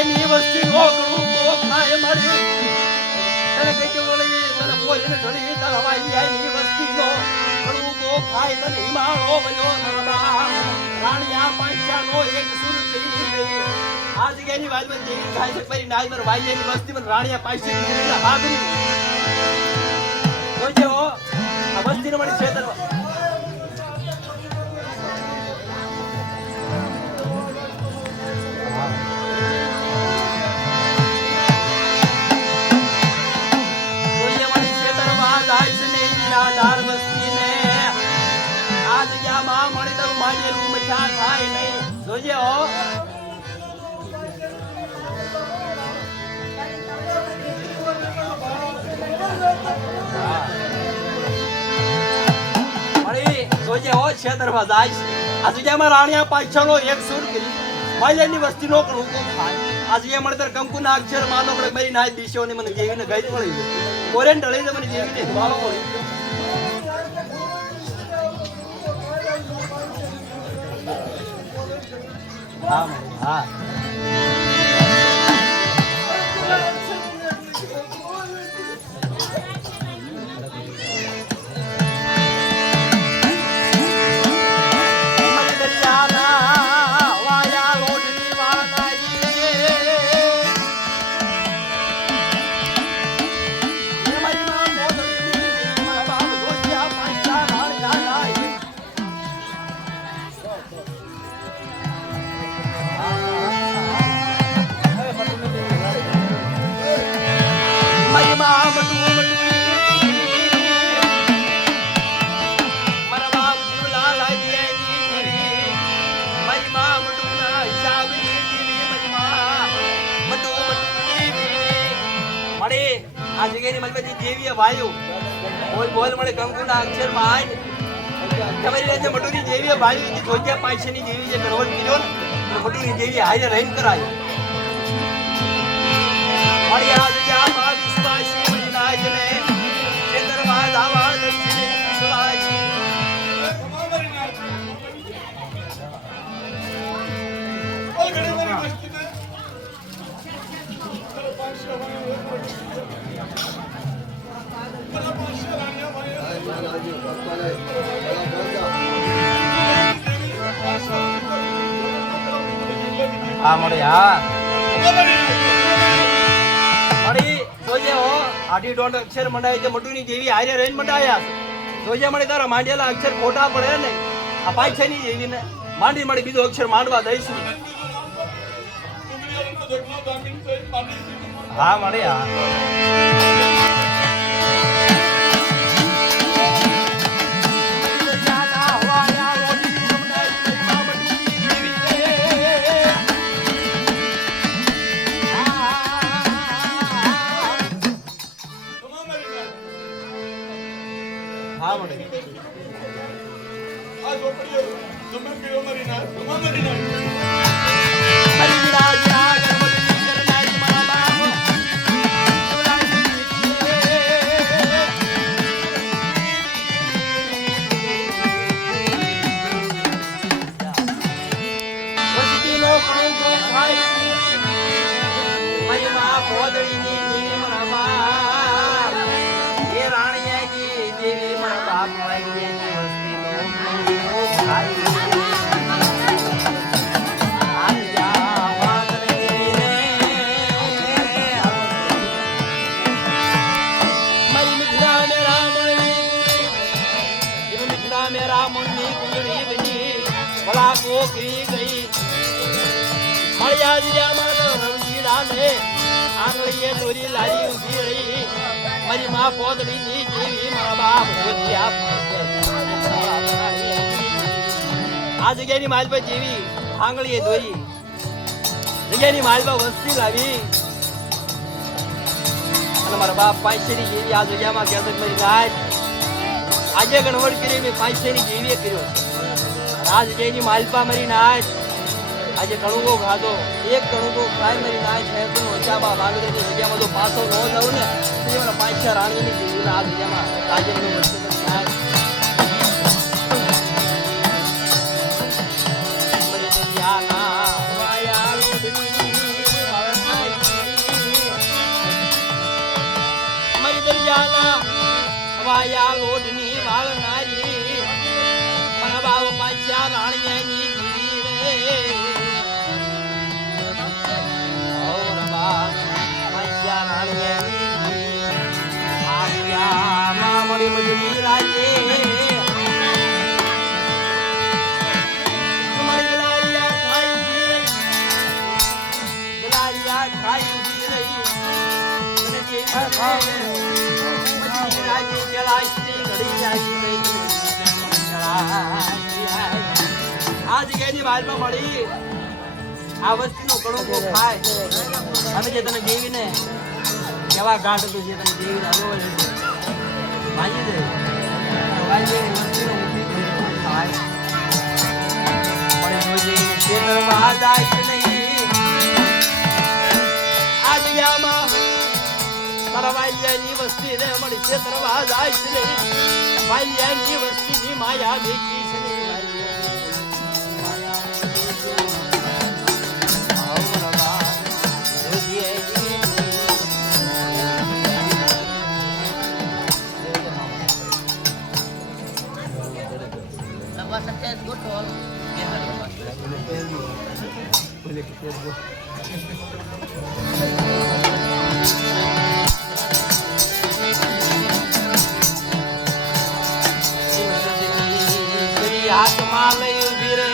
ની વસ્તી રોકડું કો ખાય મળી તને કઈ કે બોલી તને બોલીને ઢળી તારા વાઈ ની વસ્તી નો કડું કો ખાય તને હિમાળો ભયો નરબા રાણિયા પાંચા નો એક સુર થઈ ગઈ આ જગ્યાની વાત માં જેવી થાય છે પરી નાજ પર વાઈ ની વસ્તી માં રાણિયા પાંચે ની હાદરી જોજો આ વસ્તી ને મળી છેતર આધાર વસ્તી ને આ જગ્યામાં મળી તો માજેલું મજા થાય નહીં જોજે હો મળી જોજે હો છેતરવા જાય આ જગ્યામાં રાણિયા પાછળનો એક સુર કરી માજેની વસ્તી નો પણ હુકમ થાય આ જગ્યા મળે તો કંકુના અક્ષર માનો પડે મારી નાય દિશો ને મને જેવીને ગઈ પડી કોરેન ઢળી તો મને જેવીને મારો પડી હા હા આ જગ્યાની મલબતી દેવીએ ભાઈઓ બોલ બોલ મળે કંકુના અક્ષર માં તમારી રીતે મટુની દેવીએ ભાઈઓ જે જોજ્યા પાછળની દેવી જે કન્વર્ટ કર્યો ને મટુની દેવી હાજર રહીને કરાયો મળી આ જગ્યા માં વિશ્વાસી મનાજને ચેતરવા દાવા દર્શને વિશ્વાસી ઓલ ઘણી મારી મસ્તી ને હા મળે હા મળી જોજે હો આડી દોંડ અક્ષર મંડાય છે મટુની દેવી હારે રહીને મંડાયા છે જોજે મળે તારા માંડેલા અક્ષર ખોટા પડે ને આ પાછળની દેવી ને માંડી મળી બીજો અક્ષર માંડવા દઈશું હા મળે હા મારી માં પોદડી ની જેવી મારા બાપ આ જગ્યાની માલબા જેવી આંગળીએ દોરી જગ્યાની માલબા વસ્તી લાવી અને મારા બાપ પાંચસેની જેવી આ જગ્યામાં કહેતો મારી રાત આજે ગણવડ કરી મેં પાંચસેની જેવી કર્યો આ જગ્યાની માલબા મારી નાચ આજે કણુગો ખાધો એક કણુગો ખાય મારી નાચ છે તો ઓછાબા ભાગી દે જગ્યામાં તો પાછો ન જાઉં ને તો પાંચસા રાણીની જેવી આ જગ્યામાં આજે મને વસ્તુ નાચ દાદાના વાયા લોડની વાળનારી મારા બાવ પાછા રાણિયાની ગીરી રે મારા બાવ પાછા રાણિયાની આગ્યામાં મળી મજની રાજે આ જગ્યાની વાતમાં મળી આ વસ્તીનો કણકો ખાય અને જે તને દેવીને કેવા ઘાટ હતું જે તને દેવીને ભાજી દે વસ્તીનો ખાય પણ ક્ષેત્રમાં જાય નહીં આ જગ્યામાં વાલિયાની વસ્તી ને મળી ક્ષેત્રમાં જાય છે વાલિયાની વસ્તીની માયા ભેગી છે હાથમાં લઈ ઉભી રે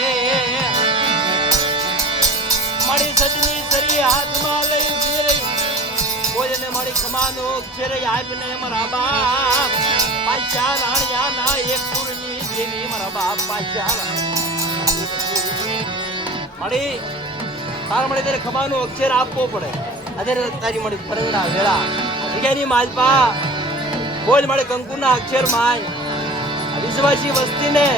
મળી સજની સરી હાથમાં લઈ ઉભી રહી કોઈને મળી ખમાનો અક્ષર આપને મારા બાપ પાછા રાણિયાના એક સુરની દેવી મારા બાપ પાછા મળી તાર મળી ત્યારે ખમાનો અક્ષર આપવો પડે અત્યારે તારી મળી પરંગણા વેળા જગ્યાની માલપા કોઈ મળે કંકુના અક્ષર માય વિશ્વાસી વસ્તીને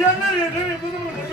યાદ ના રહે તમે બધું